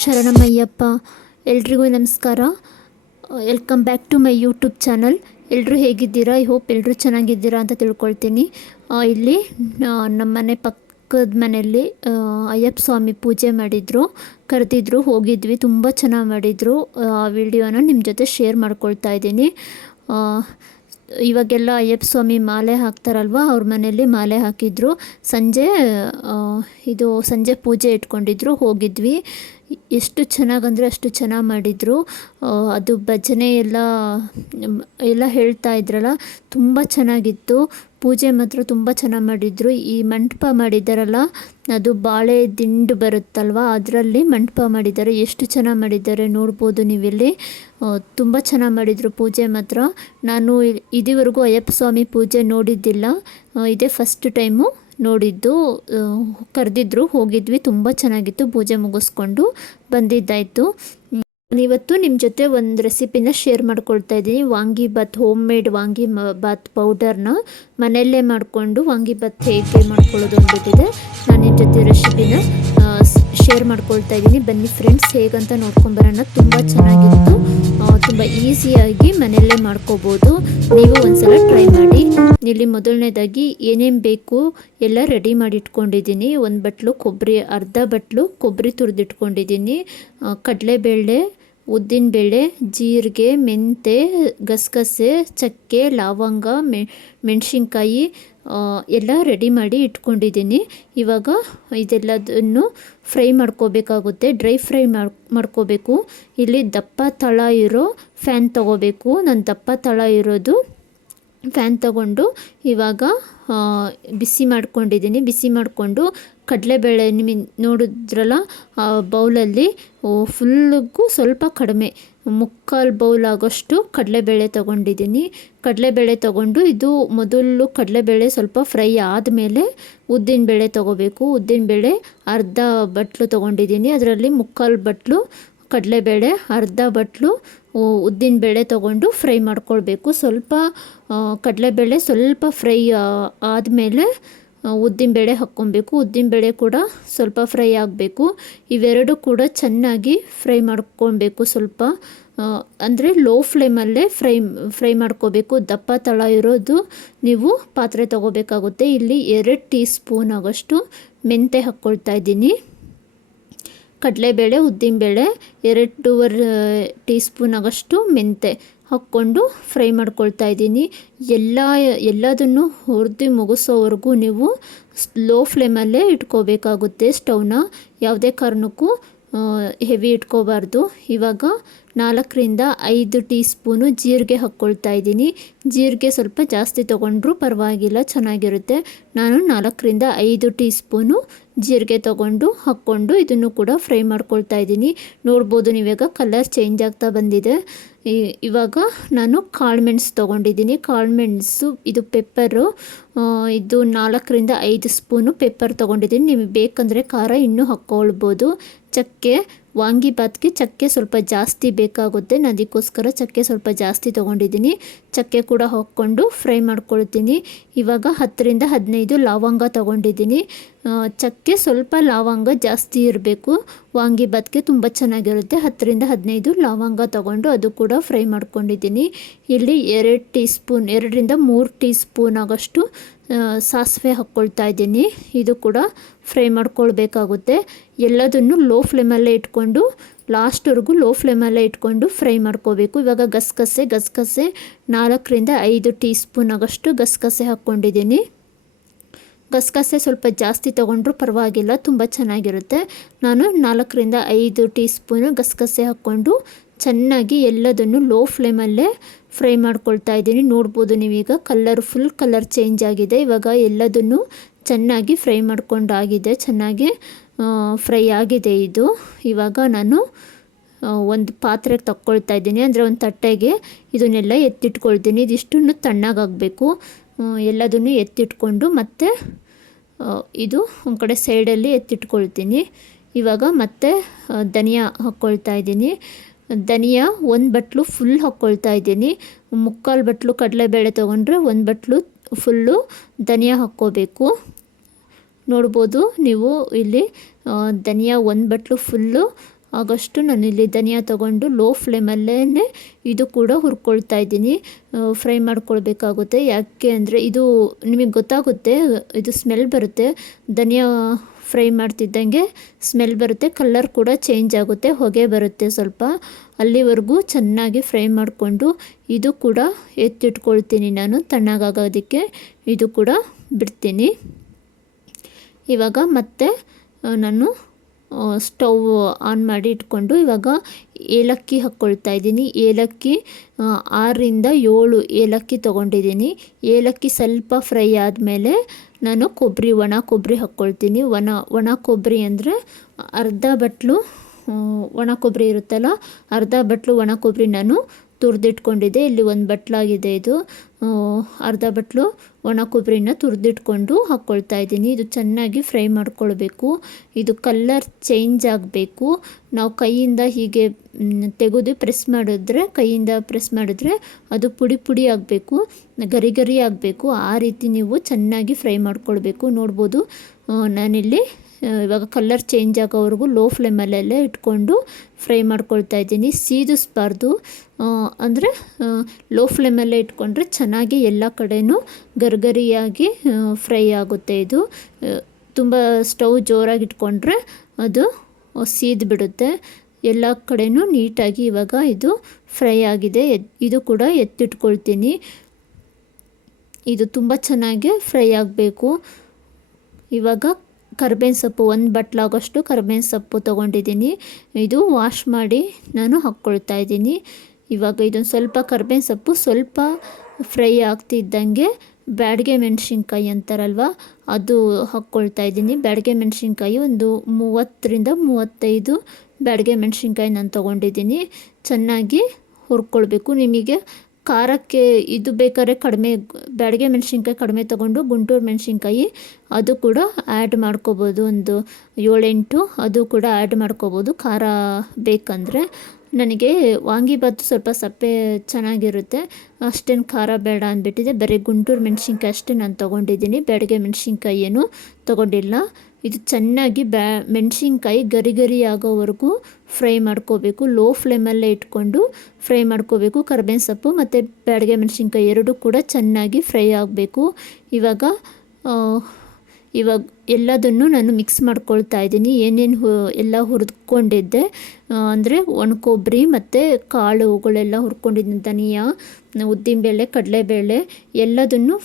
ಶರಣಮಯ್ಯಪ್ಪ. ಎಲ್ರಿಗೂ ನಮಸ್ಕಾರ. Welcome back to my YouTube channel. ಎಲ್ಲರೂ ಹೇಗಿದ್ದೀರಾ? ಐ ಹೋಪ್ ಎಲ್ಲರೂ ಚೆನ್ನಾಗಿದ್ದೀರಾ ಅಂತ ತಿಳ್ಕೊಳ್ತೀನಿ. ಇಲ್ಲಿ ನಮ್ಮ ಮನೆ ಪಕ್ಕದ ಮನೆಯಲ್ಲಿ ಅಯ್ಯಪ್ಪ ಸ್ವಾಮಿ ಪೂಜೆ ಮಾಡಿದರು, ಕರೆದಿದ್ರು, ಹೋಗಿದ್ವಿ. ತುಂಬ ಚೆನ್ನಾಗಿ ಮಾಡಿದರು. ಆ ವಿಡಿಯೋನ ನಿಮ್ಮ ಜೊತೆ ಶೇರ್ ಮಾಡ್ಕೊಳ್ತಾ ಇದ್ದೀನಿ. ಇವಾಗೆಲ್ಲ ಅಯ್ಯಪ್ಪ ಸ್ವಾಮಿ ಮಾಲೆ ಹಾಕ್ತಾರಲ್ವ, ಅವ್ರ ಮನೆಯಲ್ಲಿ ಮಾಲೆ ಹಾಕಿದ್ರು. ಸಂಜೆ ಪೂಜೆ ಇಟ್ಕೊಂಡಿದ್ರು, ಹೋಗಿದ್ವಿ. ಎಷ್ಟು ಚೆನ್ನಾಗಂದರೆ ಅಷ್ಟು ಚೆನ್ನಾಗಿ ಮಾಡಿದರು. ಅದು ಭಜನೆ ಎಲ್ಲ ಹೇಳ್ತಾ ಇದ್ರಲ್ಲ, ತುಂಬ ಚೆನ್ನಾಗಿತ್ತು. ಪೂಜೆ ಮಾತ್ರ ತುಂಬ ಚೆನ್ನಾಗಿ ಮಾಡಿದರು. ಈ ಮಂಟಪ ಮಾಡಿದ್ದಾರಲ್ಲ, ಅದು ಬಾಳೆ ದಿಂಡು ಬರುತ್ತಲ್ವ, ಅದರಲ್ಲಿ ಮಂಟಪ ಮಾಡಿದ್ದಾರೆ. ಎಷ್ಟು ಚೆನ್ನಾಗಿ ಮಾಡಿದ್ದಾರೆ ನೋಡ್ಬೋದು ನೀವಿಲ್ಲಿ. ತುಂಬ ಚೆನ್ನಾಗಿ ಮಾಡಿದರು ಪೂಜೆ ಮಾತ್ರ. ನಾನು ಇದುವರೆಗೂ ಅಯ್ಯಪ್ಪ ಸ್ವಾಮಿ ಪೂಜೆ ನೋಡಿದ್ದಿಲ್ಲ, ಇದೇ ಫಸ್ಟ್ ಟೈಮು ನೋಡಿದ್ದು. ಕರೆದಿದ್ರು, ಹೋಗಿದ್ವಿ. ತುಂಬ ಚೆನ್ನಾಗಿತ್ತು. ಪೂಜೆ ಮುಗಿಸ್ಕೊಂಡು ಬಂದಿದ್ದಾಯಿತು. ನಾನಿವತ್ತು ನಿಮ್ಮ ಜೊತೆ ಒಂದು ರೆಸಿಪಿನ ಶೇರ್ ಮಾಡ್ಕೊಳ್ತಾ ಇದ್ದೀನಿ. ವಾಂಗಿಬಾತ್, ಹೋಮ್ ಮೇಡ್ ವಾಂಗಿಬಾತ್ ಪೌಡರ್ನ ಮನೆಯಲ್ಲೇ ಮಾಡಿಕೊಂಡು ವಾಂಗಿಬಾತ್ ಹೇಗೆ ಮಾಡ್ಕೊಳ್ಳೋದು ಅಂದ್ಬಿಟ್ಟಿದೆ. ನಾನು ನಿಮ್ಮ ಜೊತೆ ರೆಸಿಪಿನ ಶೇರ್ ಮಾಡ್ಕೊಳ್ತಾ ಇದ್ದೀನಿ. ಬನ್ನಿ ಫ್ರೆಂಡ್ಸ್, ಹೇಗಂತ ನೋಡ್ಕೊಂಬರೋಣ. ತುಂಬ ಚೆನ್ನಾಗಿತ್ತು, ತುಂಬ ಈಸಿಯಾಗಿ ಮನೆಯಲ್ಲೇ ಮಾಡ್ಕೋಬೋದು. ನೀವು ಒಂದ್ಸಲ ಟ್ರೈ ಮಾಡಿ. ಇಲ್ಲಿ ಮೊದಲನೇದಾಗಿ ಏನೇನು ಬೇಕು ಎಲ್ಲ ರೆಡಿ ಮಾಡಿ ಇಟ್ಕೊಂಡಿದ್ದೀನಿ. ಒಂದು ಬಟ್ಲು ಕೊಬ್ಬರಿ, ಅರ್ಧ ಬಟ್ಲು ಕೊಬ್ಬರಿ ತುರಿದಿಟ್ಕೊಂಡಿದ್ದೀನಿ. ಕಡಲೆಬೇಳೆ, ಉದ್ದಿನಬೇಳೆ, ಜೀರಿಗೆ, ಮೆಂತೆ, ಗಸಗಸೆ, ಚಕ್ಕೆ, ಲವಂಗ, ಮೆಣಸಿನ್ಕಾಯಿ ಎಲ್ಲ ರೆಡಿ ಮಾಡಿ ಇಟ್ಕೊಂಡಿದ್ದೀನಿ. ಇವಾಗ ಇದೆಲ್ಲದನ್ನು ಫ್ರೈ ಮಾಡ್ಕೋಬೇಕಾಗುತ್ತೆ. ಡ್ರೈ ಫ್ರೈ ಮಾಡ್ಕೋಬೇಕು. ಇಲ್ಲಿ ದಪ್ಪ ತಳ ಇರೋ ಫ್ಯಾನ್ ತೊಗೋಬೇಕು. ನಾನು ದಪ್ಪ ತಳ ಇರೋದು ಫ್ಯಾನ್ ತಗೊಂಡು ಇವಾಗ ಬಿಸಿ ಮಾಡ್ಕೊಂಡಿದ್ದೀನಿ. ಬಿಸಿ ಮಾಡಿಕೊಂಡು ಕಡಲೆಬೇಳೆ ನೋಡಿದ್ರಲ್ಲ, ಬೌಲಲ್ಲಿ ಫುಲ್ಲಿಗೂ ಸ್ವಲ್ಪ ಕಡಿಮೆ, ಮುಕ್ಕಾಲು ಬೌಲ್ ಆಗೋಷ್ಟು ಕಡಲೆಬೇಳೆ ತೊಗೊಂಡಿದ್ದೀನಿ. ಕಡಲೆಬೇಳೆ ತೊಗೊಂಡು ಇದು ಮೊದಲು ಕಡಲೆಬೇಳೆ ಸ್ವಲ್ಪ ಫ್ರೈ ಆದಮೇಲೆ ಉದ್ದಿನಬೇಳೆ ತೊಗೋಬೇಕು. ಉದ್ದಿನಬೇಳೆ ಅರ್ಧ ಬಟ್ಲು ತೊಗೊಂಡಿದ್ದೀನಿ. ಅದರಲ್ಲಿ ಮುಕ್ಕಾಲು ಬಟ್ಲು ಕಡಲೆಬೇಳೆ, ಅರ್ಧ ಬಟ್ಲು ಉದ್ದಿನಬೇಳೆ ತೊಗೊಂಡು ಫ್ರೈ ಮಾಡ್ಕೊಳ್ಬೇಕು. ಸ್ವಲ್ಪ ಕಡಲೆಬೇಳೆ ಸ್ವಲ್ಪ ಫ್ರೈ ಆದಮೇಲೆ ಉದ್ದಿನಬೇಳೆ ಹಾಕ್ಕೊಬೇಕು. ಉದ್ದಿನಬೇಳೆ ಕೂಡ ಸ್ವಲ್ಪ ಫ್ರೈ ಆಗಬೇಕು. ಇವೆರಡು ಕೂಡ ಚೆನ್ನಾಗಿ ಫ್ರೈ ಮಾಡ್ಕೊಬೇಕು. ಸ್ವಲ್ಪ ಅಂದರೆ ಲೋ ಫ್ಲೇಮಲ್ಲೇ ಫ್ರೈ ಮಾಡ್ಕೋಬೇಕು. ದಪ್ಪ ತಳ ಇರೋದು ನೀವು ಪಾತ್ರೆ ತೊಗೋಬೇಕಾಗುತ್ತೆ. ಇಲ್ಲಿ 2 ಟೀ ಸ್ಪೂನ್ ಆಗೋಷ್ಟು ಮೆಂತೆ ಹಾಕ್ಕೊಳ್ತಾ ಇದ್ದೀನಿ. ಕಡಲೆಬೇಳೆ, ಉದ್ದಿನಬೇಳೆ 2.5 ಟೀ ಸ್ಪೂನ್ ಆಗೋಷ್ಟು ಮೆಂತೆ ಹಾಕ್ಕೊಂಡು ಫ್ರೈ ಮಾಡ್ಕೊಳ್ತಾ ಇದ್ದೀನಿ. ಎಲ್ಲದನ್ನು ಹುರಿದು ಮುಗಿಸೋವರೆಗೂ ನೀವು ಲೋ ಫ್ಲೇಮಲ್ಲೇ ಇಟ್ಕೋಬೇಕಾಗುತ್ತೆ ಸ್ಟವ್ನ. ಯಾವುದೇ ಕಾರಣಕ್ಕೂ ಹೆವಿ ಇಟ್ಕೋಬಾರ್ದು. ಇವಾಗ 4ರಿಂದ 5 ಟೀ ಸ್ಪೂನು ಜೀರಿಗೆ ಹಾಕ್ಕೊಳ್ತಾ ಇದ್ದೀನಿ. ಜೀರಿಗೆ ಸ್ವಲ್ಪ ಜಾಸ್ತಿ ತೊಗೊಂಡ್ರೂ ಪರವಾಗಿಲ್ಲ, ಚೆನ್ನಾಗಿರುತ್ತೆ. ನಾನು 4ರಿಂದ 5 ಟೀ ಸ್ಪೂನು ಜೀರಿಗೆ ತೊಗೊಂಡು ಹಾಕ್ಕೊಂಡು ಇದನ್ನು ಕೂಡ ಫ್ರೈ ಮಾಡ್ಕೊಳ್ತಾ ಇದ್ದೀನಿ. ನೋಡ್ಬೋದು ನೀವಾಗ ಕಲರ್ ಚೇಂಜ್ ಆಗ್ತಾ ಬಂದಿದೆ. ಇವಾಗ ನಾನು ಕಾಳುಮೆಣಸು ತೊಗೊಂಡಿದ್ದೀನಿ. ಕಾಳುಮೆಣಸು ಇದು ಪೆಪ್ಪರು, ಇದು 4ರಿಂದ 5 ಸ್ಪೂನು ಪೆಪ್ಪರ್ ತೊಗೊಂಡಿದ್ದೀನಿ. ನಿಮಗೆ ಬೇಕಂದರೆ ಖಾರ ಇನ್ನೂ ಹಾಕ್ಕೊಳ್ಬೋದು. ಚಕ್ಕೆ, ವಾಂಗಿಬಾತ್ಗೆ ಚಕ್ಕೆ ಸ್ವಲ್ಪ ಜಾಸ್ತಿ ಬೇಕಾಗುತ್ತೆ, ನಾನು ಅದಕ್ಕೋಸ್ಕರ ಚಕ್ಕೆ ಸ್ವಲ್ಪ ಜಾಸ್ತಿ ತೊಗೊಂಡಿದ್ದೀನಿ. ಚಕ್ಕೆ ಕೂಡ ಹಾಕ್ಕೊಂಡು ಫ್ರೈ ಮಾಡ್ಕೊಳ್ತೀನಿ. ಇವಾಗ 10ರಿಂದ 15 ಲವಂಗ ತೊಗೊಂಡಿದ್ದೀನಿ. ಚಕ್ಕೆ ಸ್ವಲ್ಪ ಲವಂಗ ಜಾಸ್ತಿ ಇರಬೇಕು, ವಾಂಗಿಬಾತ್ಗೆ ತುಂಬ ಚೆನ್ನಾಗಿರುತ್ತೆ. 10ರಿಂದ 15 ಲವಂಗ ತೊಗೊಂಡು ಅದು ಕೂಡ ಫ್ರೈ ಮಾಡ್ಕೊಂಡಿದ್ದೀನಿ. ಇಲ್ಲಿ 2ರಿಂದ 3 ಟೀ ಸ್ಪೂನ್ ಆಗೋಷ್ಟು ಸಾಸಿವೆ ಹಾಕ್ಕೊಳ್ತಾ ಇದ್ದೀನಿ. ಇದು ಕೂಡ ಫ್ರೈ ಮಾಡ್ಕೊಳ್ಬೇಕಾಗುತ್ತೆ. ಎಲ್ಲದನ್ನು ಲೋ ಫ್ಲೇಮಲ್ಲೇ ಇಟ್ಕೊಂಡು ಲಾಸ್ಟ್ವರೆಗೂ ಲೋ ಫ್ಲೇಮಲ್ಲೇ ಇಟ್ಕೊಂಡು ಫ್ರೈ ಮಾಡ್ಕೋಬೇಕು. ಇವಾಗ ಗಸಗಸೆ 4ರಿಂದ 5 ಟೀ ಸ್ಪೂನ್ ಆಗೋಷ್ಟು ಗಸಗಸೆ ಹಾಕ್ಕೊಂಡಿದ್ದೀನಿ. ಗಸಗಸೆ ಸ್ವಲ್ಪ ಜಾಸ್ತಿ ತೊಗೊಂಡ್ರೂ ಪರವಾಗಿಲ್ಲ, ತುಂಬ ಚೆನ್ನಾಗಿರುತ್ತೆ. ನಾನು 4-5 ಟೀ ಸ್ಪೂನು ಗಸಗಸೆ ಹಾಕ್ಕೊಂಡು ಚೆನ್ನಾಗಿ ಎಲ್ಲದನ್ನು ಲೋ ಫ್ಲೇಮಲ್ಲೇ ಫ್ರೈ ಮಾಡ್ಕೊಳ್ತಾ ಇದ್ದೀನಿ. ನೋಡ್ಬೋದು ನೀವೀಗ ಫುಲ್ ಕಲರ್ ಚೇಂಜ್ ಆಗಿದೆ. ಇವಾಗ ಎಲ್ಲದನ್ನು ಚೆನ್ನಾಗಿ ಫ್ರೈ ಮಾಡ್ಕೊಂಡಾಗಿದೆ, ಚೆನ್ನಾಗಿ ಫ್ರೈ ಆಗಿದೆ ಇದು. ಇವಾಗ ನಾನು ಒಂದು ಪಾತ್ರೆಗೆ ತಕ್ಕೊಳ್ತಾ ಇದ್ದೀನಿ, ಅಂದರೆ ಒಂದು ತಟ್ಟೆಗೆ ಇದನ್ನೆಲ್ಲ ಎತ್ತಿಟ್ಕೊಳ್ತೀನಿ. ಇದಿಷ್ಟನ್ನು ತಣ್ಣಗಾಗಬೇಕು. ಎಲ್ಲದನ್ನು ಎತ್ತಿಟ್ಕೊಂಡು ಮತ್ತೆ ಇದು ಒಂದು ಕಡೆ ಸೈಡಲ್ಲಿ ಎತ್ತಿಟ್ಕೊಳ್ತೀನಿ. ಇವಾಗ ಮತ್ತೆ ಧನಿಯಾ ಹಾಕ್ಕೊಳ್ತಾ ಇದ್ದೀನಿ. ಧನಿಯಾ 1 ಬಟ್ಲು ಫುಲ್ ಹಾಕ್ಕೊಳ್ತಾ ಇದ್ದೀನಿ. 3/4 ಬಟ್ಲು ಕಡಲೆಬೇಳೆ ತೊಗೊಂಡ್ರೆ 1 ಬಟ್ಲು ಫುಲ್ಲು ಧನಿಯಾ ಹಾಕ್ಕೋಬೇಕು. ನೋಡ್ಬೋದು ನೀವು ಇಲ್ಲಿ ಧನಿಯಾ 1 ಬಟ್ಲು ಫುಲ್ಲು ಆಗೋಷ್ಟು ನಾನಿಲ್ಲಿ ಧನಿಯಾ ತೊಗೊಂಡು ಲೋ ಫ್ಲೇಮಲ್ಲೇ ಇದು ಕೂಡ ಹುರ್ಕೊಳ್ತಾ ಇದ್ದೀನಿ. ಫ್ರೈ ಮಾಡ್ಕೊಳ್ಬೇಕಾಗುತ್ತೆ. ಯಾಕೆ ಅಂದರೆ ಇದು ನಿಮಗೆ ಗೊತ್ತಾಗುತ್ತೆ, ಇದು ಸ್ಮೆಲ್ ಬರುತ್ತೆ. ಧನಿಯಾ ಫ್ರೈ ಮಾಡ್ತಿದ್ದಂಗೆ ಸ್ಮೆಲ್ ಬರುತ್ತೆ, ಕಲರ್ ಕೂಡ ಚೇಂಜ್ ಆಗುತ್ತೆ, ಹೊಗೆ ಬರುತ್ತೆ ಸ್ವಲ್ಪ. ಅಲ್ಲಿವರೆಗೂ ಚೆನ್ನಾಗಿ ಫ್ರೈ ಮಾಡಿಕೊಂಡು ಇದು ಕೂಡ ಎತ್ತಿಟ್ಕೊಳ್ತೀನಿ ನಾನು. ತಣ್ಣಗಾಗೋದಕ್ಕೆ ಇದು ಕೂಡ ಬಿಡ್ತೀನಿ. ಇವಾಗ ಮತ್ತೆ ನಾನು ಸ್ಟವ್ ಆನ್ ಮಾಡಿ ಇಟ್ಕೊಂಡು ಇವಾಗ ಏಲಕ್ಕಿ ಹಾಕ್ಕೊಳ್ತಾ ಇದ್ದೀನಿ. ಏಲಕ್ಕಿ 6-7 ಏಲಕ್ಕಿ ತೊಗೊಂಡಿದ್ದೀನಿ. ಏಲಕ್ಕಿ ಸ್ವಲ್ಪ ಫ್ರೈ ಆದಮೇಲೆ ನಾನು ಒಣ ಕೊಬ್ಬರಿ ಹಾಕ್ಕೊಳ್ತೀನಿ. ಒಣ ಕೊಬ್ಬರಿ ಅಂದರೆ ಅರ್ಧ ಬಟ್ಲು ಒಣ ಕೊಬ್ಬರಿ ಇರುತ್ತಲ್ಲ, ಅರ್ಧ ಬಟ್ಲು ಒಣ ಕೊಬ್ಬರಿ ನಾನು ತುರಿದಿಟ್ಕೊಂಡಿದ್ದೆ. ಇಲ್ಲಿ 1 ಬಟ್ಲಾಗಿದೆ ಇದು. ಅರ್ಧ ಬಟ್ಲು ಒಣ ಕೊಬ್ಬರಿನ ತುರಿದಿಟ್ಕೊಂಡು ಹಾಕ್ಕೊಳ್ತಾ ಇದ್ದೀನಿ. ಇದು ಚೆನ್ನಾಗಿ ಫ್ರೈ ಮಾಡ್ಕೊಳ್ಬೇಕು. ಇದು ಕಲರ್ ಚೇಂಜ್ ಆಗಬೇಕು. ನಾವು ಕೈಯಿಂದ ಹೀಗೆ ತೆಗೆದು ಕೈಯಿಂದ ಪ್ರೆಸ್ ಮಾಡಿದ್ರೆ ಅದು ಪುಡಿ ಆಗಬೇಕು, ಗರಿ ಆಗಬೇಕು. ಆ ರೀತಿ ನೀವು ಚೆನ್ನಾಗಿ ಫ್ರೈ ಮಾಡ್ಕೊಳ್ಬೇಕು. ನೋಡ್ಬೋದು ನಾನಿಲ್ಲಿ ಇವಾಗ ಕಲರ್ ಚೇಂಜ್ ಆಗೋವರೆಗೂ ಲೋ ಫ್ಲೇಮಲ್ಲೇ ಇಟ್ಕೊಂಡು ಫ್ರೈ ಮಾಡ್ಕೊಳ್ತಾ ಇದ್ದೀನಿ. ಸೀದಿಸ್ಬಾರ್ದು, ಅಂದರೆ ಲೋ ಫ್ಲೇಮಲ್ಲೇ ಇಟ್ಕೊಂಡ್ರೆ ಚೆನ್ನಾಗಿ ಎಲ್ಲ ಕಡೆನೂ ಗರಿಯಾಗಿ ಫ್ರೈ ಆಗುತ್ತೆ. ಇದು ತುಂಬ ಸ್ಟವ್ ಜೋರಾಗಿ ಇಟ್ಕೊಂಡ್ರೆ ಅದು ಸೀದ್ಬಿಡುತ್ತೆ. ಎಲ್ಲ ಕಡೆನೂ ನೀಟಾಗಿ ಇವಾಗ ಇದು ಫ್ರೈ ಆಗಿದೆ. ಇದು ಕೂಡ ಎತ್ತಿಟ್ಕೊಳ್ತೀನಿ. ಇದು ತುಂಬ ಚೆನ್ನಾಗಿ ಫ್ರೈ ಆಗಬೇಕು. ಇವಾಗ ಕರಿಬೇವಿನ ಸೊಪ್ಪು 1 ಬಟ್ಲಾಗೋಷ್ಟು ಕರಿಬೇವಿನ ಸೊಪ್ಪು ತೊಗೊಂಡಿದ್ದೀನಿ. ಇದು ವಾಶ್ ಮಾಡಿ ನಾನು ಹಾಕ್ಕೊಳ್ತಾ ಇದ್ದೀನಿ. ಇವಾಗ ಇದೊಂದು ಸ್ವಲ್ಪ ಕರಿಬೇವಿನ ಸೊಪ್ಪು ಸ್ವಲ್ಪ ಫ್ರೈ ಆಗ್ತಿದ್ದಂಗೆ ಬ್ಯಾಡಗೆ ಮೆಣಸಿನ್ಕಾಯಿ ಅಂತಾರಲ್ವ, ಅದು ಹಾಕ್ಕೊಳ್ತಾ ಇದ್ದೀನಿ. ಬ್ಯಾಡಗೆ ಮೆಣಸಿನ್ಕಾಯಿ ಒಂದು 30-35 ಬ್ಯಾಡಗೆ ಮೆಣಸಿನ್ಕಾಯಿ ನಾನು ತೊಗೊಂಡಿದ್ದೀನಿ. ಚೆನ್ನಾಗಿ ಹುರ್ಕೊಳ್ಬೇಕು. ನಿಮಗೆ ಖಾರಕ್ಕೆ ಇದು ಬೇಕಾದ್ರೆ ಕಡಿಮೆ ಬ್ಯಾಡಗೆ ಮೆಣಸಿನ್ಕಾಯಿ ಕಡಿಮೆ ತೊಗೊಂಡು ಗುಂಟೂರು ಮೆಣಸಿನ್ಕಾಯಿ ಅದು ಕೂಡ ಆ್ಯಡ್ ಮಾಡ್ಕೋಬೋದು. ಒಂದು 7-8 ಅದು ಕೂಡ ಆ್ಯಡ್ ಮಾಡ್ಕೋಬೋದು ಖಾರ ಬೇಕಂದರೆ. ನನಗೆ ವಾಂಗಿಬಾತು ಸ್ವಲ್ಪ ಸಪ್ಪೆ ಚೆನ್ನಾಗಿರುತ್ತೆ, ಅಷ್ಟೇನು ಖಾರ ಬೇಡ ಅಂದ್ಬಿಟ್ಟಿದೆ. ಬರೀ ಗುಂಟೂರು ಮೆಣಸಿನ್ಕಾಯಿ ಅಷ್ಟೇ ನಾನು ತೊಗೊಂಡಿದ್ದೀನಿ, ಬ್ಯಾಡಗೆ ಮೆಣಸಿನ್ಕಾಯಿ ಏನೂ ತೊಗೊಂಡಿಲ್ಲ. ಇದು ಚೆನ್ನಾಗಿ ಮೆಣಸಿನ್ಕಾಯಿ ಗರಿ ಆಗೋವರೆಗೂ ಫ್ರೈ ಮಾಡ್ಕೋಬೇಕು. ಲೋ ಫ್ಲೇಮಲ್ಲೇ ಇಟ್ಕೊಂಡು ಫ್ರೈ ಮಾಡ್ಕೋಬೇಕು. ಕರಿಬೇವಿನ ಸೊಪ್ಪು ಮತ್ತು ಬ್ಯಾಡಗೆ ಮೆಣಸಿನ್ಕಾಯಿ ಎರಡೂ ಕೂಡ ಚೆನ್ನಾಗಿ ಫ್ರೈ ಆಗಬೇಕು. ಇವಾಗ ಎಲ್ಲದನ್ನು ನಾನು ಮಿಕ್ಸ್ ಮಾಡ್ಕೊಳ್ತಾ ಇದ್ದೀನಿ. ಏನೇನು ಎಲ್ಲ ಹುರಿದುಕೊಂಡಿದ್ದೆ ಅಂದರೆ ಒಣ ಕೊಬ್ಬರಿ ಮತ್ತು ಕಾಳುಗಳೆಲ್ಲ ಹುರ್ಕೊಂಡಿದ್ದೀನಿ, ಧನಿಯಾ, ಉದ್ದಿನಬೇಳೆ, ಕಡಲೆಬೇಳೆ ಎಲ್ಲದನ್ನು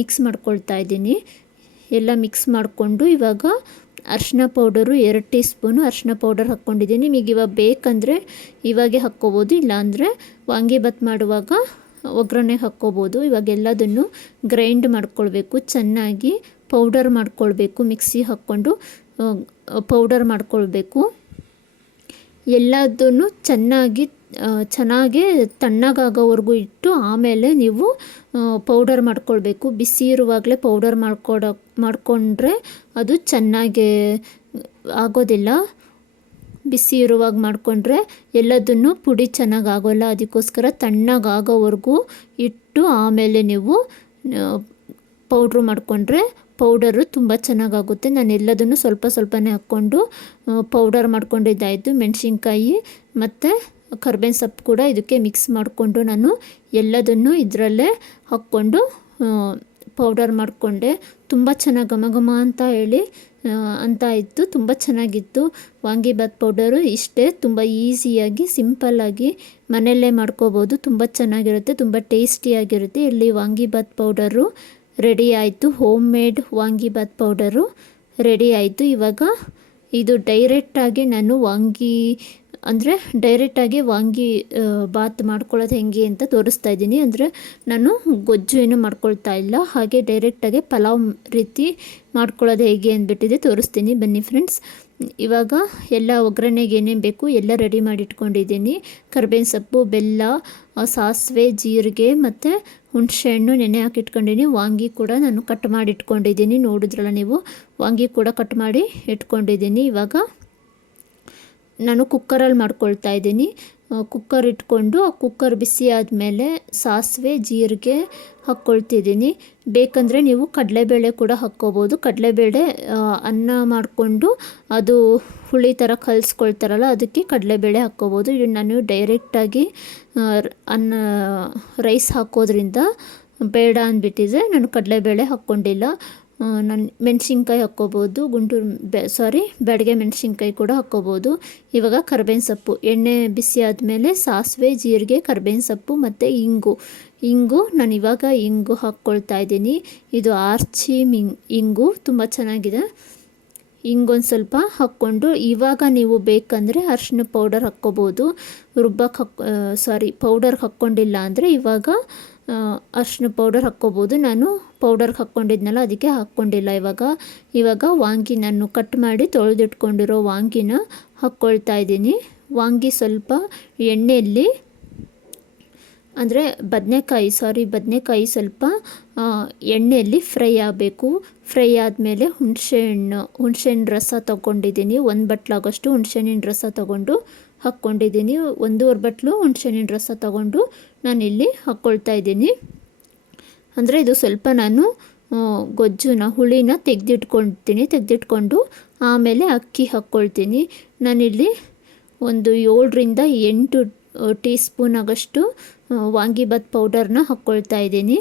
ಮಿಕ್ಸ್ ಮಾಡ್ಕೊಳ್ತಾ ಇದ್ದೀನಿ. ಎಲ್ಲ ಮಿಕ್ಸ್ ಮಾಡಿಕೊಂಡು ಇವಾಗ ಅರಿಶಿನ ಪೌಡರು 2 ಟೀ ಸ್ಪೂನು ಅರಿಶಿನ ಪೌಡರ್ ಹಾಕ್ಕೊಂಡಿದ್ದೀನಿ. ನಿಮಗೆ ಇವಾಗ ಬೇಕಂದರೆ ಇವಾಗೆ ಹಾಕ್ಕೋಬೋದು, ಇಲ್ಲಾಂದರೆ ವಾಂಗಿಬಾತ್ ಮಾಡುವಾಗ ಒಗ್ಗರಣೆಗೆ ಹಾಕ್ಕೋಬೋದು. ಇವಾಗ ಎಲ್ಲದನ್ನು ಗ್ರೈಂಡ್ ಮಾಡ್ಕೊಳ್ಬೇಕು, ಚೆನ್ನಾಗಿ ಪೌಡರ್ ಮಾಡ್ಕೊಳ್ಬೇಕು. ಮಿಕ್ಸಿ ಹಾಕ್ಕೊಂಡು ಪೌಡರ್ ಮಾಡ್ಕೊಳ್ಬೇಕು. ಎಲ್ಲದನ್ನು ಚೆನ್ನಾಗಿ ತಣ್ಣಗಾಗೋವರೆಗೂ ಇಟ್ಟು ಆಮೇಲೆ ನೀವು ಪೌಡರ್ ಮಾಡ್ಕೊಳ್ಬೇಕು. ಬಿಸಿ ಇರುವಾಗಲೇ ಪೌಡರ್ ಮಾಡಿಕೊಂಡ್ರೆ ಅದು ಚೆನ್ನಾಗಿ ಆಗೋದಿಲ್ಲ. ಬಿಸಿ ಇರುವಾಗ ಮಾಡಿಕೊಂಡ್ರೆ ಎಲ್ಲದನ್ನು ಪುಡಿ ಚೆನ್ನಾಗಿ ಆಗೋಲ್ಲ. ಅದಕ್ಕೋಸ್ಕರ ತಣ್ಣಗಾಗೋವರೆಗೂ ಇಟ್ಟು ಆಮೇಲೆ ನೀವು ಪೌಡ್ರು ಮಾಡಿಕೊಂಡ್ರೆ ಪೌಡರು ತುಂಬ ಚೆನ್ನಾಗಾಗುತ್ತೆ. ನಾನು ಎಲ್ಲದನ್ನು ಸ್ವಲ್ಪನೇ ಹಾಕ್ಕೊಂಡು ಪೌಡರ್ ಮಾಡ್ಕೊಂಡಿದ್ದಾಯಿತು. ಮೆಣಸಿನ್ಕಾಯಿ ಮತ್ತು ಕರಿಬೇವಿನ ಸೊಪ್ಪು ಕೂಡ ಇದಕ್ಕೆ ಮಿಕ್ಸ್ ಮಾಡಿಕೊಂಡು ನಾನು ಎಲ್ಲದನ್ನು ಇದರಲ್ಲೇ ಹಾಕ್ಕೊಂಡು ಪೌಡರ್ ಮಾಡಿಕೊಂಡೆ. ತುಂಬ ಚೆನ್ನಾಗಿ ಘಮ ಅಂತ ಇತ್ತು, ತುಂಬ ಚೆನ್ನಾಗಿತ್ತು. ವಾಂಗಿಬಾತ್ ಪೌಡರು ಇಷ್ಟೇ, ತುಂಬ ಈಸಿಯಾಗಿ ಸಿಂಪಲ್ಲಾಗಿ ಮನೆಯಲ್ಲೇ ಮಾಡ್ಕೋಬೋದು. ತುಂಬ ಚೆನ್ನಾಗಿರುತ್ತೆ, ತುಂಬ ಟೇಸ್ಟಿಯಾಗಿರುತ್ತೆ. ಇಲ್ಲಿ ವಾಂಗಿಬಾತ್ ಪೌಡರು ರೆಡಿ ಆಯಿತು. Home made vangibath powder ready ಆಯಿತು. ಇವಾಗ ಇದು ಡೈರೆಕ್ಟಾಗಿ ನಾನು ಡೈರೆಕ್ಟಾಗಿ ವಾಂಗಿ ಬಾತ್ ಮಾಡ್ಕೊಳ್ಳೋದು ಹೆಂಗೆ ಅಂತ ತೋರಿಸ್ತಾ ಇದ್ದೀನಿ. ಅಂದರೆ ನಾನು ಗೊಜ್ಜು ಏನು ಮಾಡ್ಕೊಳ್ತಾ ಇಲ್ಲ, ಹಾಗೆ ಡೈರೆಕ್ಟಾಗಿ ಪಲಾವ್ ರೀತಿ ಮಾಡ್ಕೊಳ್ಳೋದು ಹೇಗೆ ಅಂದ್ಬಿಟ್ಟಿದೆ ತೋರಿಸ್ತೀನಿ ಬನ್ನಿ ಫ್ರೆಂಡ್ಸ್. ಇವಾಗ ಎಲ್ಲ ಒಗ್ಗರಣೆಗೆ ಏನೇನು ಬೇಕು ಎಲ್ಲ ರೆಡಿ ಮಾಡಿ ಇಟ್ಕೊಂಡಿದ್ದೀನಿ. ಕರಿಬೇವಿನ ಸೊಪ್ಪು, ಬೆಲ್ಲ, ಸಾಸಿವೆ, ಜೀರಿಗೆ ಮತ್ತು ಹುಣಸೆಹಣ್ಣು ನೆನೆ ಹಾಕಿ ಇಟ್ಕೊಂಡಿದ್ದೀನಿ. ವಾಂಗಿ ಕೂಡ ನಾನು ಕಟ್ ಮಾಡಿ ಇಟ್ಕೊಂಡಿದ್ದೀನಿ, ನೋಡಿದ್ರಲ್ಲ ನೀವು, ವಾಂಗಿ ಕೂಡ ಕಟ್ ಮಾಡಿ ಇಟ್ಕೊಂಡಿದ್ದೀನಿ. ಇವಾಗ ನಾನು ಕುಕ್ಕರಲ್ಲಿ ಮಾಡ್ಕೊಳ್ತಾ ಇದ್ದೀನಿ. ಕುಕ್ಕರ್ ಇಟ್ಕೊಂಡು ಆ ಕುಕ್ಕರ್ ಬಿಸಿ ಆದಮೇಲೆ ಸಾಸಿವೆ, ಜೀರಿಗೆ ಹಾಕ್ಕೊಳ್ತಿದ್ದೀನಿ. ಬೇಕಂದರೆ ನೀವು ಕಡಲೆಬೇಳೆ ಕೂಡ ಹಾಕ್ಕೋಬೋದು. ಕಡಲೆಬೇಳೆ ಅನ್ನ ಮಾಡಿಕೊಂಡು ಅದು ಹುಳಿ ಥರ ಕಲಿಸ್ಕೊಳ್ತಾರಲ್ಲ, ಅದಕ್ಕೆ ಕಡಲೆಬೇಳೆ ಹಾಕ್ಕೋಬೋದು. ಇದು ನಾನು ಡೈರೆಕ್ಟಾಗಿ ರೈಸ್ ಹಾಕೋದ್ರಿಂದ ಬೇಡ ಅಂದ್ಬಿಟ್ಟಿದೆ, ನಾನು ಕಡಲೆಬೇಳೆ ಹಾಕ್ಕೊಂಡಿಲ್ಲ. ನಾನು ಮೆಣಸಿನ್ಕಾಯಿ ಹಾಕ್ಕೋಬೋದು, ಬ್ಯಾಡಗೆ ಮೆಣಸಿನ್ಕಾಯಿ ಕೂಡ ಹಾಕ್ಕೋಬೋದು. ಇವಾಗ ಕರಿಬೇವಿನ ಸೊಪ್ಪು, ಎಣ್ಣೆ ಬಿಸಿ ಆದಮೇಲೆ ಸಾಸಿವೆ, ಜೀರಿಗೆ, ಕರಿಬೇವಿನ ಸೊಪ್ಪು ಮತ್ತು ಇಂಗು ನಾನು ಇವಾಗ ಇಂಗು ಹಾಕ್ಕೊಳ್ತಾ ಇದ್ದೀನಿ. ಇದು ಆರ್ಚಿ ಇಂಗು ತುಂಬ ಚೆನ್ನಾಗಿದೆ. ಇಂಗೊಂದು ಸ್ವಲ್ಪ ಹಾಕ್ಕೊಂಡು ಇವಾಗ ನೀವು ಬೇಕಂದರೆ ಅರಿಶಿನ ಪೌಡರ್ ಹಾಕ್ಕೋಬೋದು. ಪೌಡರ್ ಹಾಕ್ಕೊಂಡಿಲ್ಲ ಅಂದರೆ ಇವಾಗ ಅರಿಶಿನ ಪೌಡರ್ ಹಾಕ್ಕೋಬೋದು. ನಾನು ಪೌಡರ್ಗೆ ಹಾಕ್ಕೊಂಡಿದ್ನಲ್ಲ ಅದಕ್ಕೆ ಹಾಕ್ಕೊಂಡಿಲ್ಲ. ಇವಾಗ ವಾಂಗಿ ನಾನು ಕಟ್ ಮಾಡಿ ತೊಳೆದಿಟ್ಕೊಂಡಿರೋ ವಾಂಗಿನ ಹಾಕ್ಕೊಳ್ತಾ ಇದ್ದೀನಿ. ವಾಂಗಿ ಸ್ವಲ್ಪ ಎಣ್ಣೆಯಲ್ಲಿ, ಅಂದರೆ ಬದನೆಕಾಯಿ ಸ್ವಲ್ಪ ಎಣ್ಣೆಯಲ್ಲಿ ಫ್ರೈ ಆಗಬೇಕು. ಫ್ರೈ ಆದಮೇಲೆ ಹುಣಸೆಹಣ್ಣು ರಸ ತೊಗೊಂಡಿದ್ದೀನಿ. 1 ಬಟ್ಲಾಗೋಷ್ಟು ಹುಣಸೆಹಣ್ಣಿನ ರಸ ತೊಗೊಂಡು ಹಾಕ್ಕೊಂಡಿದ್ದೀನಿ. 1.5 ಬಟ್ಲು ಹುಣಸೆಹಣ್ಣಿನ ರಸ ತೊಗೊಂಡು ನಾನಿಲ್ಲಿ ಹಾಕ್ಕೊಳ್ತಾ ಇದ್ದೀನಿ. ಅಂದರೆ ಇದು ಸ್ವಲ್ಪ ನಾನು ಹುಳಿನ ತೆಗೆದಿಟ್ಕೊಂಡು ಆಮೇಲೆ ಅಕ್ಕಿ ಹಾಕ್ಕೊಳ್ತೀನಿ. ನಾನಿಲ್ಲಿ ಒಂದು 7ರಿಂದ 8 ಟೀ ಸ್ಪೂನ್ ಆಗಷ್ಟು ವಾಂಗಿಬಾತ್ ಪೌಡರ್ನ ಹಾಕ್ಕೊಳ್ತಾ ಇದ್ದೀನಿ.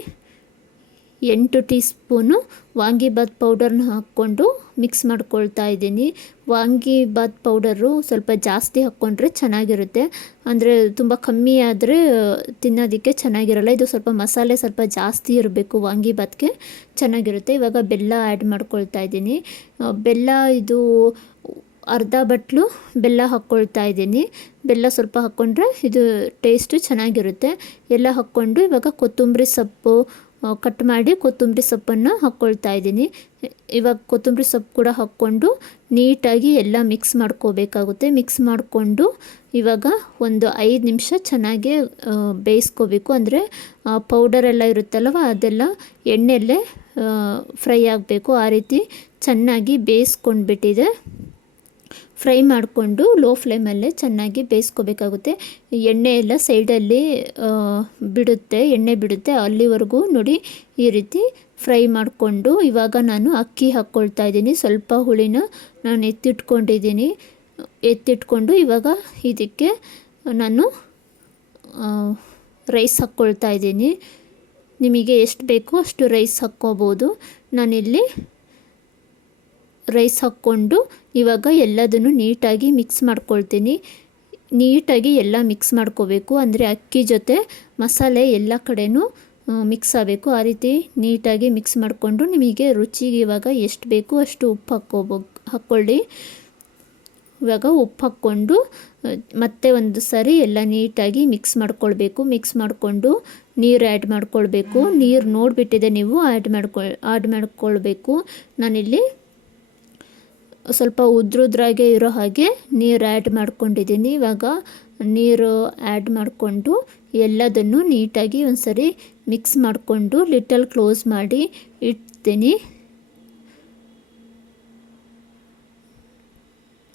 8 ಟೀ ಸ್ಪೂನು ವಾಂಗಿಬಾತ್ ಪೌಡರ್ನ ಹಾಕ್ಕೊಂಡು ಮಿಕ್ಸ್ ಮಾಡ್ಕೊಳ್ತಾ ಇದ್ದೀನಿ. ವಾಂಗಿಬಾತ್ ಪೌಡರು ಸ್ವಲ್ಪ ಜಾಸ್ತಿ ಹಾಕ್ಕೊಂಡ್ರೆ ಚೆನ್ನಾಗಿರುತ್ತೆ, ಅಂದರೆ ತುಂಬ ಕಮ್ಮಿ ಆದರೆ ತಿನ್ನೋದಕ್ಕೆ ಚೆನ್ನಾಗಿರಲ್ಲ. ಇದು ಸ್ವಲ್ಪ ಮಸಾಲೆ ಸ್ವಲ್ಪ ಜಾಸ್ತಿ ಇರಬೇಕು, ವಾಂಗಿಬಾತ್ಗೆ ಚೆನ್ನಾಗಿರುತ್ತೆ. ಇವಾಗ ಬೆಲ್ಲ ಆ್ಯಡ್ ಮಾಡ್ಕೊಳ್ತಾ ಇದ್ದೀನಿ. ಬೆಲ್ಲ ಇದು ಅರ್ಧ ಬಟ್ಲು ಬೆಲ್ಲ ಹಾಕ್ಕೊಳ್ತಾ ಇದ್ದೀನಿ. ಬೆಲ್ಲ ಸ್ವಲ್ಪ ಹಾಕ್ಕೊಂಡ್ರೆ ಇದು ಟೇಸ್ಟು ಚೆನ್ನಾಗಿರುತ್ತೆ. ಎಲ್ಲ ಹಾಕ್ಕೊಂಡು ಇವಾಗ ಕೊತ್ತಂಬರಿ ಸೊಪ್ಪು ಕಟ್ ಮಾಡಿ ಕೊತ್ತಂಬರಿ ಸೊಪ್ಪನ್ನು ಹಾಕ್ಕೊಳ್ತಾ ಇದ್ದೀನಿ. ಇವಾಗ ಕೊತ್ತಂಬರಿ ಸೊಪ್ಪು ಕೂಡ ಹಾಕ್ಕೊಂಡು ನೀಟಾಗಿ ಎಲ್ಲ ಮಿಕ್ಸ್ ಮಾಡ್ಕೋಬೇಕಾಗುತ್ತೆ. ಮಿಕ್ಸ್ ಮಾಡಿಕೊಂಡು ಇವಾಗ ಒಂದು 5 ನಿಮಿಷ ಚೆನ್ನಾಗಿ ಬೇಯಿಸ್ಕೋಬೇಕು. ಅಂದರೆ ಪೌಡರೆಲ್ಲ ಇರುತ್ತಲ್ವ ಅದೆಲ್ಲ ಎಣ್ಣೆಯಲ್ಲೇ ಫ್ರೈ ಆಗಬೇಕು. ಆ ರೀತಿ ಚೆನ್ನಾಗಿ ಬೇಯಿಸ್ಕೊಂಡ್ಬಿಟ್ಟಿದೆ. ಫ್ರೈ ಮಾಡಿಕೊಂಡು ಲೋ ಫ್ಲೇಮಲ್ಲೇ ಚೆನ್ನಾಗಿ ಬೇಯಿಸ್ಕೋಬೇಕಾಗುತ್ತೆ. ಎಣ್ಣೆ ಎಲ್ಲ ಸೈಡಲ್ಲಿ ಎಣ್ಣೆ ಬಿಡುತ್ತೆ, ಅಲ್ಲಿವರೆಗೂ ನೋಡಿ ಈ ರೀತಿ ಫ್ರೈ ಮಾಡಿಕೊಂಡು ಇವಾಗ ನಾನು ಅಕ್ಕಿ ಹಾಕ್ಕೊಳ್ತಾ ಇದ್ದೀನಿ. ಸ್ವಲ್ಪ ಹುಳಿನ ನಾನು ಎತ್ತಿಟ್ಕೊಂಡು ಇವಾಗ ಇದಕ್ಕೆ ನಾನು ರೈಸ್ ಹಾಕ್ಕೊಳ್ತಾ ಇದ್ದೀನಿ. ನಿಮಗೆ ಎಷ್ಟು ಬೇಕೋ ಅಷ್ಟು ರೈಸ್ ಹಾಕ್ಕೋಬೋದು. ನಾನಿಲ್ಲಿ ರೈಸ್ ಹಾಕ್ಕೊಂಡು ಇವಾಗ ಎಲ್ಲದನ್ನು ನೀಟಾಗಿ ಮಿಕ್ಸ್ ಮಾಡ್ಕೊಳ್ತೀನಿ. ನೀಟಾಗಿ ಎಲ್ಲ ಮಿಕ್ಸ್ ಮಾಡ್ಕೋಬೇಕು, ಅಂದರೆ ಅಕ್ಕಿ ಜೊತೆ ಮಸಾಲೆ ಎಲ್ಲ ಕಡೆನೂ ಮಿಕ್ಸ್ ಆಗಬೇಕು. ಆ ರೀತಿ ನೀಟಾಗಿ ಮಿಕ್ಸ್ ಮಾಡಿಕೊಂಡು ನಿಮಗೆ ರುಚಿಗೆ ಇವಾಗ ಎಷ್ಟು ಬೇಕು ಅಷ್ಟು ಉಪ್ಪು ಹಾಕ್ಕೊಳ್ಳಿ. ಇವಾಗ ಉಪ್ಪು ಹಾಕ್ಕೊಂಡು ಮತ್ತೆ ಒಂದು ಸಾರಿ ಎಲ್ಲ ನೀಟಾಗಿ ಮಿಕ್ಸ್ ಮಾಡ್ಕೊಳ್ಬೇಕು. ಮಿಕ್ಸ್ ಮಾಡಿಕೊಂಡು ನೀರು ಆ್ಯಡ್ ಮಾಡ್ಕೊಳ್ಬೇಕು. ನೀರು ನೋಡಿಬಿಟ್ಟಿದೆ ನೀವು ಆ್ಯಡ್ ಮಾಡ್ಕೊಳ್ಬೇಕು. ನಾನಿಲ್ಲಿ ಸ್ವಲ್ಪ ಉದ್ರಾಗೆ ಇರೋ ಹಾಗೆ ನೀರು ಆ್ಯಡ್ ಮಾಡ್ಕೊಂಡಿದ್ದೀನಿ. ಇವಾಗ ನೀರು ಆ್ಯಡ್ ಮಾಡಿಕೊಂಡು ಎಲ್ಲದನ್ನು ನೀಟಾಗಿ ಒಂದು ಸರಿ ಮಿಕ್ಸ್ ಮಾಡಿಕೊಂಡು ಲಿಟಲ್ ಕ್ಲೋಸ್ ಮಾಡಿ ಇಡ್ತೀನಿ.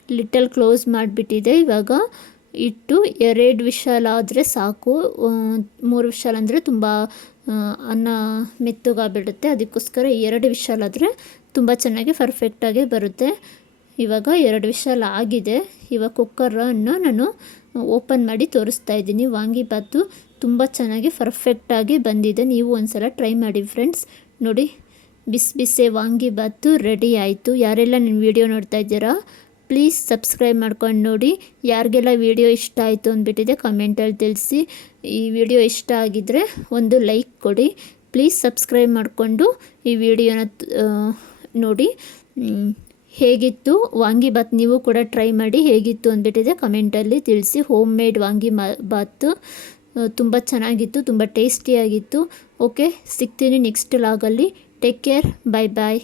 ಲಿಟಲ್ ಕ್ಲೋಸ್ ಮಾಡಿಬಿಟ್ಟಿದೆ. ಇವಾಗ ಇಟ್ಟು 2 ವಿಷಲ್ ಆದರೆ ಸಾಕು. 3 ವಿಷಲ್ ಅಂದರೆ ತುಂಬ ಅನ್ನ ಮೆತ್ತಗಾಗ್ಬಿಡುತ್ತೆ. ಅದಕ್ಕೋಸ್ಕರ 2 ವಿಷಲ್ ಆದರೆ ತುಂಬ ಚೆನ್ನಾಗಿ ಪರ್ಫೆಕ್ಟಾಗಿ ಬರುತ್ತೆ. ಇವಾಗ 2 ವಿಷಲ್ ಆಗಿದೆ. ಇವಾಗ ಕುಕ್ಕರನ್ನು ನಾನು ಓಪನ್ ಮಾಡಿ ತೋರಿಸ್ತಾ ಇದ್ದೀನಿ. ವಾಂಗಿಬಾತು ತುಂಬ ಚೆನ್ನಾಗಿ ಪರ್ಫೆಕ್ಟಾಗಿ ಬಂದಿದೆ. ನೀವು ಒಂದ್ಸಲ ಟ್ರೈ ಮಾಡಿ ಫ್ರೆಂಡ್ಸ್. ನೋಡಿ, ಬಿಸಿ ವಾಂಗಿಬಾತು ರೆಡಿ ಆಯಿತು. ಯಾರೆಲ್ಲ ನನ್ನ ವಿಡಿಯೋ ನೋಡ್ತಾ ಇದ್ದೀರಾ ಪ್ಲೀಸ್ ಸಬ್ಸ್ಕ್ರೈಬ್ ಮಾಡ್ಕೊಂಡು ನೋಡಿ. ಯಾರಿಗೆಲ್ಲ ವಿಡಿಯೋ ಇಷ್ಟ ಆಯಿತು ಅಂದ್ಬಿಟ್ಟಿದೆ ಕಮೆಂಟಲ್ಲಿ ತಿಳಿಸಿ. ಈ ವಿಡಿಯೋ ಇಷ್ಟ ಆಗಿದ್ದರೆ ಒಂದು ಲೈಕ್ ಕೊಡಿ. ಪ್ಲೀಸ್ ಸಬ್ಸ್ಕ್ರೈಬ್ ಮಾಡಿಕೊಂಡು ಈ ವಿಡಿಯೋನ ನೋಡಿ. ಹೇಗಿತ್ತು ವಾಂಗಿಬಾತ್ ನೀವು ಕೂಡ ಟ್ರೈ ಮಾಡಿ, ಹೇಗಿತ್ತು ಅಂದ್ಬಿಟ್ಟಿದೆ ಕಮೆಂಟಲ್ಲಿ ತಿಳಿಸಿ. ಹೋಮ್ ಮೇಡ್ ಬಾತು ತುಂಬ ಚೆನ್ನಾಗಿತ್ತು, ತುಂಬ ಟೇಸ್ಟಿಯಾಗಿತ್ತು. ಓಕೆ, ಸಿಗ್ತೀನಿ ನೆಕ್ಸ್ಟ್ ಲಾಗಲ್ಲಿ. ಟೇಕ್ ಕೇರ್, ಬಾಯ್ ಬಾಯ್.